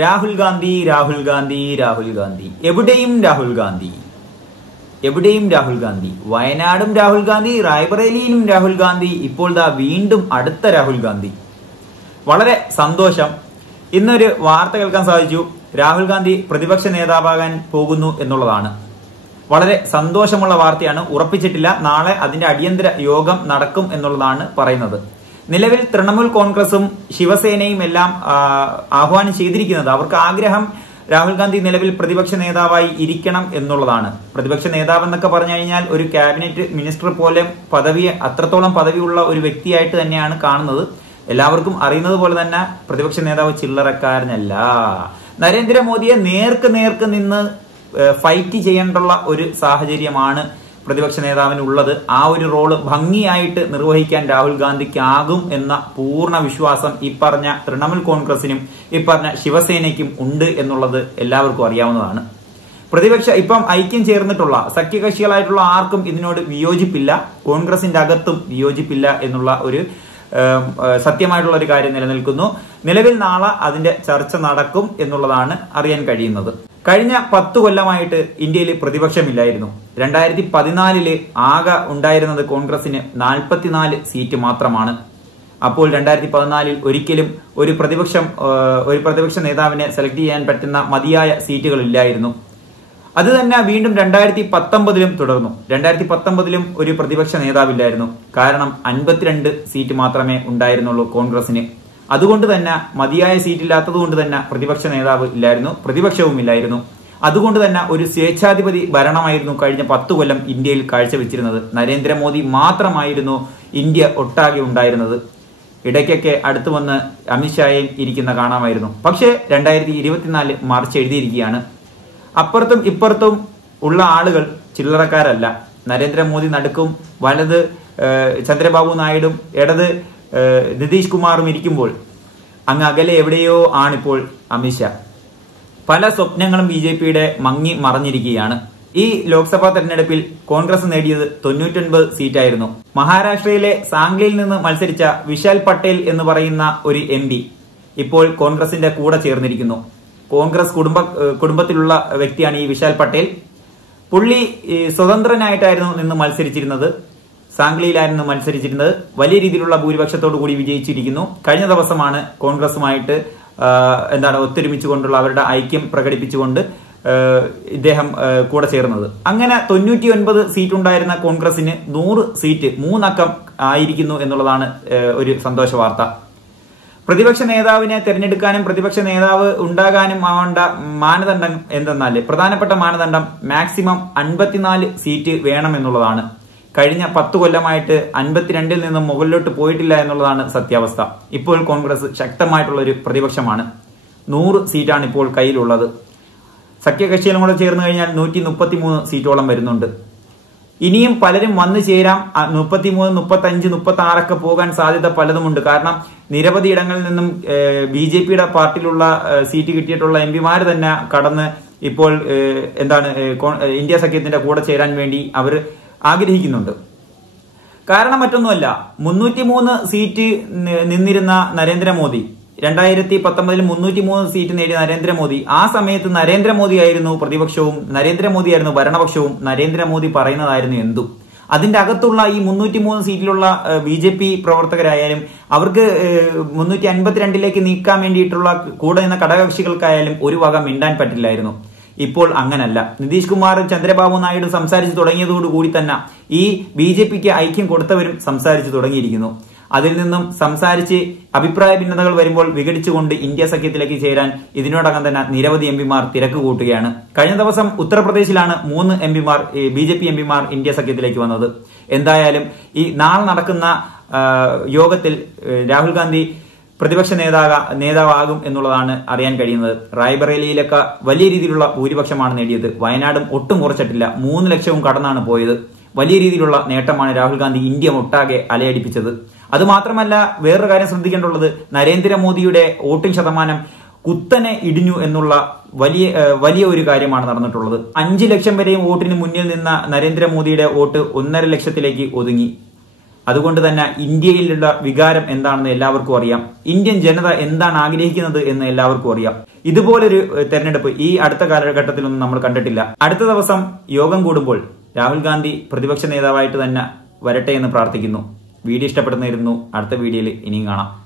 രാഹുൽ ഗാന്ധി രാഹുൽ ഗാന്ധി രാഹുൽ ഗാന്ധി എവിടെയും രാഹുൽ ഗാന്ധി, എവിടെയും രാഹുൽ ഗാന്ധി. വയനാടും രാഹുൽ ഗാന്ധി, റായ്ബറേലിയിലും രാഹുൽ ഗാന്ധി, ഇപ്പോൾ ദാ വീണ്ടും അടുത്ത രാഹുൽ ഗാന്ധി. വളരെ സന്തോഷം. ഇന്നൊരു വാർത്ത കേൾക്കാൻ സാധിച്ചു. രാഹുൽ ഗാന്ധി പ്രതിപക്ഷ നേതാവാകാൻ പോകുന്നു എന്നുള്ളതാണ്. വളരെ സന്തോഷമുള്ള വാർത്തയാണ്. ഉറപ്പിച്ചിട്ടില്ല. നാളെ അതിന്റെ അടിയന്തര യോഗം നടക്കും എന്നുള്ളതാണ് പറയുന്നത്. നിലവിൽ തൃണമൂൽ കോൺഗ്രസും ശിവസേനയും എല്ലാം ആഹ്വാനം ചെയ്തിരിക്കുന്നത്, അവർക്ക് ആഗ്രഹം രാഹുൽ ഗാന്ധി നിലവിൽ പ്രതിപക്ഷ നേതാവായി ഇരിക്കണം എന്നുള്ളതാണ്. പ്രതിപക്ഷ നേതാവ് എന്നൊക്കെ പറഞ്ഞു കഴിഞ്ഞാൽ ഒരു ക്യാബിനറ്റ് മിനിസ്റ്റർ പോലെ അത്രത്തോളം പദവിയുള്ള ഒരു വ്യക്തിയായിട്ട് തന്നെയാണ് കാണുന്നത്. എല്ലാവർക്കും അറിയുന്നത് പോലെ തന്നെ പ്രതിപക്ഷ നേതാവ് ചില്ലറക്കാരനല്ല. നരേന്ദ്രമോദിയെ നേർക്ക് നിന്ന് ഫൈറ്റ് ചെയ്യേണ്ടുള്ള ഒരു സാഹചര്യമാണ് പ്രതിപക്ഷ നേതാവിനുള്ളത്. ആ ഒരു റോള് ഭംഗിയായിട്ട് നിർവഹിക്കാൻ രാഹുൽ ഗാന്ധിക്കാകും എന്ന പൂർണ്ണ വിശ്വാസം ഈ പറഞ്ഞ തൃണമൂൽ കോൺഗ്രസിനും ഈ പറഞ്ഞ ശിവസേനയ്ക്കും ഉണ്ട് എന്നുള്ളത് എല്ലാവർക്കും അറിയാവുന്നതാണ്. ഇപ്പം ഐക്യം ചേർന്നിട്ടുള്ള സഖ്യകക്ഷികളായിട്ടുള്ള ആർക്കും ഇതിനോട് വിയോജിപ്പില്ല. കോൺഗ്രസിന്റെ അകത്തും വിയോജിപ്പില്ല എന്നുള്ള ഒരു സത്യമായിട്ടുള്ള ഒരു കാര്യം നിലനിൽക്കുന്നു. നിലവിൽ നാളെ അതിന്റെ ചർച്ച നടക്കും എന്നുള്ളതാണ് അറിയാൻ കഴിയുന്നത്. കഴിഞ്ഞ 10 കൊല്ലമായിട്ട് ഇന്ത്യയിൽ പ്രതിപക്ഷമില്ലായിരുന്നു. 2014 ആകെ ഉണ്ടായിരുന്നത് കോൺഗ്രസിന് 44 സീറ്റ് മാത്രമാണ്. അപ്പോൾ 2014 ഒരിക്കലും ഒരു പ്രതിപക്ഷ നേതാവിനെ സെലക്ട് ചെയ്യാൻ പറ്റുന്ന മതിയായ സീറ്റുകൾ ഇല്ലായിരുന്നു. അത് തന്നെ വീണ്ടും 2019 തുടർന്നു. 2019 ഒരു പ്രതിപക്ഷ നേതാവില്ലായിരുന്നു. കാരണം 52 സീറ്റ് മാത്രമേ ഉണ്ടായിരുന്നുള്ളൂ കോൺഗ്രസിന്. അതുകൊണ്ട് തന്നെ മതിയായ സീറ്റ് ഇല്ലാത്തത് കൊണ്ട് തന്നെ പ്രതിപക്ഷ നേതാവ് ഇല്ലായിരുന്നു, പ്രതിപക്ഷവും ഇല്ലായിരുന്നു. അതുകൊണ്ട് തന്നെ ഒരു സ്വേച്ഛാധിപതി ഭരണമായിരുന്നു കഴിഞ്ഞ 10 കൊല്ലം ഇന്ത്യയിൽ കാഴ്ചവെച്ചിരുന്നത്. നരേന്ദ്രമോദി മാത്രമായിരുന്നു ഇന്ത്യ ഒട്ടാകെ ഉണ്ടായിരുന്നത്. ഇടയ്ക്കൊക്കെ അടുത്തു വന്ന് അമിത്ഷായും ഇരിക്കുന്ന കാണാമായിരുന്നു. പക്ഷേ 2024 മാർച്ച് എഴുതിയിരിക്കുകയാണ്. അപ്പുറത്തും ഇപ്പുറത്തും ഉള്ള ആളുകൾ ചില്ലറക്കാരല്ല. നരേന്ദ്രമോദി നടുക്കും, വലത് ചന്ദ്രബാബു നായിഡും, ഇടത് നിതീഷ് കുമാറും ഇരിക്കുമ്പോൾ അങ്ങ് അകലെ എവിടെയോ ആണിപ്പോൾ അമിത്ഷാ. പല സ്വപ്നങ്ങളും BJPയുടെ മങ്ങി മറഞ്ഞിരിക്കുകയാണ്. ഈ ലോക്സഭാ തെരഞ്ഞെടുപ്പിൽ കോൺഗ്രസ് നേടിയത് 99 സീറ്റായിരുന്നു. മഹാരാഷ്ട്രയിലെ സാംഗ്ലിയിൽ നിന്ന് മത്സരിച്ച വിശാൽ പട്ടേൽ എന്ന് പറയുന്ന ഒരു MP ഇപ്പോൾ കോൺഗ്രസിന്റെ കൂടെ ചേർന്നിരിക്കുന്നു. കോൺഗ്രസ് കുടുംബത്തിലുള്ള വ്യക്തിയാണ് ഈ വിശാൽ പട്ടേൽ. പുള്ളി സ്വതന്ത്രനായിട്ടായിരുന്നു നിന്ന് മത്സരിച്ചിരുന്നത്. സാംഗ്ലിയിലായിരുന്നു മത്സരിച്ചിരുന്നത്. വലിയ രീതിയിലുള്ള ഭൂരിപക്ഷത്തോടു കൂടി വിജയിച്ചിരിക്കുന്നു. കഴിഞ്ഞ ദിവസമാണ് കോൺഗ്രസുമായിട്ട് ഒത്തൊരുമിച്ചുകൊണ്ടുള്ള അവരുടെ ഐക്യം പ്രകടിപ്പിച്ചുകൊണ്ട് ഇദ്ദേഹം കൂടെ ചേർന്നത്. അങ്ങനെ 99 സീറ്റ് ഉണ്ടായിരുന്ന കോൺഗ്രസിന് 100 സീറ്റ് 3 അക്കം ആയിരിക്കുന്നു എന്നുള്ളതാണ് ഒരു സന്തോഷ വാർത്ത. പ്രതിപക്ഷ നേതാവിനെ തെരഞ്ഞെടുക്കാനും പ്രതിപക്ഷ നേതാവ് ഉണ്ടാകാനും ആവേണ്ട മാനദണ്ഡം എന്തെന്നാൽ, പ്രധാനപ്പെട്ട മാനദണ്ഡം മാക്സിമം 54 സീറ്റ് വേണം എന്നുള്ളതാണ്. കഴിഞ്ഞ 10 കൊല്ലമായിട്ട് 52 നിന്നും മുകളിലോട്ട് പോയിട്ടില്ല എന്നുള്ളതാണ് സത്യാവസ്ഥ. ഇപ്പോൾ കോൺഗ്രസ് ശക്തമായിട്ടുള്ള ഒരു പ്രതിപക്ഷമാണ്. 100 സീറ്റാണ് ഇപ്പോൾ കയ്യിലുള്ളത്. സഖ്യകക്ഷികളും കൂടെ ചേർന്ന് കഴിഞ്ഞാൽ 133 സീറ്റോളം വരുന്നുണ്ട്. ഇനിയും പലരും വന്നു ചേരാം. 33, 35, 36 ഒക്കെ പോകാൻ സാധ്യത പലതുമുണ്ട്. കാരണം നിരവധി ഇടങ്ങളിൽ നിന്നും BJPയുടെ പാർട്ടിയിലുള്ള സീറ്റ് കിട്ടിയിട്ടുള്ള MP തന്നെ കടന്ന് ഇപ്പോൾ ഇന്ത്യ സഖ്യത്തിന്റെ കൂടെ ചേരാൻ വേണ്ടി അവർ ആഗ്രഹിക്കുന്നുണ്ട്. കാരണം മറ്റൊന്നുമല്ല, 303 സീറ്റ് നിന്നിരുന്ന നരേന്ദ്രമോദി 2019 303 സീറ്റ് നേടിയ നരേന്ദ്രമോദി, ആ സമയത്ത് നരേന്ദ്രമോദി ആയിരുന്നു പ്രതിപക്ഷവും, നരേന്ദ്രമോദിയായിരുന്നു ഭരണപക്ഷവും, നരേന്ദ്രമോദി പറയുന്നതായിരുന്നു എന്തും. അതിന്റെ അകത്തുള്ള ഈ 303 സീറ്റിലുള്ള BJP പ്രവർത്തകരായാലും അവർക്ക് 352 നീക്കാൻ വേണ്ടിയിട്ടുള്ള കൂടെ നിന്ന ഘടകകക്ഷികൾക്കായാലും ഒരു വക മിണ്ടാൻ പറ്റില്ലായിരുന്നു. ഇപ്പോൾ അങ്ങനല്ല. നിതീഷ് കുമാർ, ചന്ദ്രബാബു നായിഡു സംസാരിച്ചു തുടങ്ങിയതോടുകൂടി തന്നെ ഈ BJPക്ക് ഐക്യം കൊടുത്തവരും സംസാരിച്ചു തുടങ്ങിയിരിക്കുന്നു. അതിൽ നിന്നും സംസാരിച്ച് അഭിപ്രായ ഭിന്നതകൾ വരുമ്പോൾ വിഘടിച്ചുകൊണ്ട് ഇന്ത്യ സഖ്യത്തിലേക്ക് ചേരാൻ ഇതിനോടകം തന്നെ നിരവധി MP തിരക്ക് കൂട്ടുകയാണ്. കഴിഞ്ഞ ദിവസം ഉത്തർപ്രദേശിലാണ് 3 BJP MP ഇന്ത്യ സഖ്യത്തിലേക്ക് വന്നത്. എന്തായാലും ഈ നാളെ നടക്കുന്ന യോഗത്തിൽ രാഹുൽ ഗാന്ധി പ്രതിപക്ഷ നേതാവാകും എന്നുള്ളതാണ് അറിയാൻ കഴിയുന്നത്. റായ്ബറേലിയിലൊക്കെ വലിയ രീതിയിലുള്ള ഭൂരിപക്ഷമാണ് നേടിയത്. വയനാടും ഒട്ടും കുറച്ചിട്ടില്ല. 3 ലക്ഷവും കടന്നാണ് പോയത്. വലിയ രീതിയിലുള്ള നേട്ടമാണ് രാഹുൽ ഗാന്ധി ഇന്ത്യ ഒട്ടാകെ അലയടിപ്പിച്ചത്. അതുമാത്രമല്ല, വേറൊരു കാര്യം ശ്രദ്ധിക്കേണ്ടുള്ളത്, നരേന്ദ്രമോദിയുടെ വോട്ടിംഗ് ശതമാനം കുത്തനെ ഇടിഞ്ഞു എന്നുള്ള വലിയ ഒരു കാര്യമാണ് നടന്നിട്ടുള്ളത്. 5 ലക്ഷം വരെയും വോട്ടിന് മുന്നിൽ നിന്ന നരേന്ദ്രമോദിയുടെ വോട്ട് 1.5 ലക്ഷത്തിലേക്ക് ഒതുങ്ങി. അതുകൊണ്ട് തന്നെ ഇന്ത്യയിലുള്ള വികാരം എന്താണെന്ന് എല്ലാവർക്കും അറിയാം. ഇന്ത്യൻ ജനത എന്താണ് ആഗ്രഹിക്കുന്നത് എന്ന് എല്ലാവർക്കും അറിയാം. ഇതുപോലൊരു തെരഞ്ഞെടുപ്പ് ഈ അടുത്ത കാലഘട്ടത്തിലൊന്നും നമ്മൾ കണ്ടിട്ടില്ല. അടുത്ത ദിവസം യോഗം കൂടുമ്പോൾ രാഹുൽ ഗാന്ധി പ്രതിപക്ഷ നേതാവായിട്ട് തന്നെ വരട്ടെ എന്ന് പ്രാർത്ഥിക്കുന്നു. വീഡിയോ ഇഷ്ടപ്പെടുന്നതായിരുന്നു. അടുത്ത വീഡിയോയിൽ ഇനിയും കാണാം.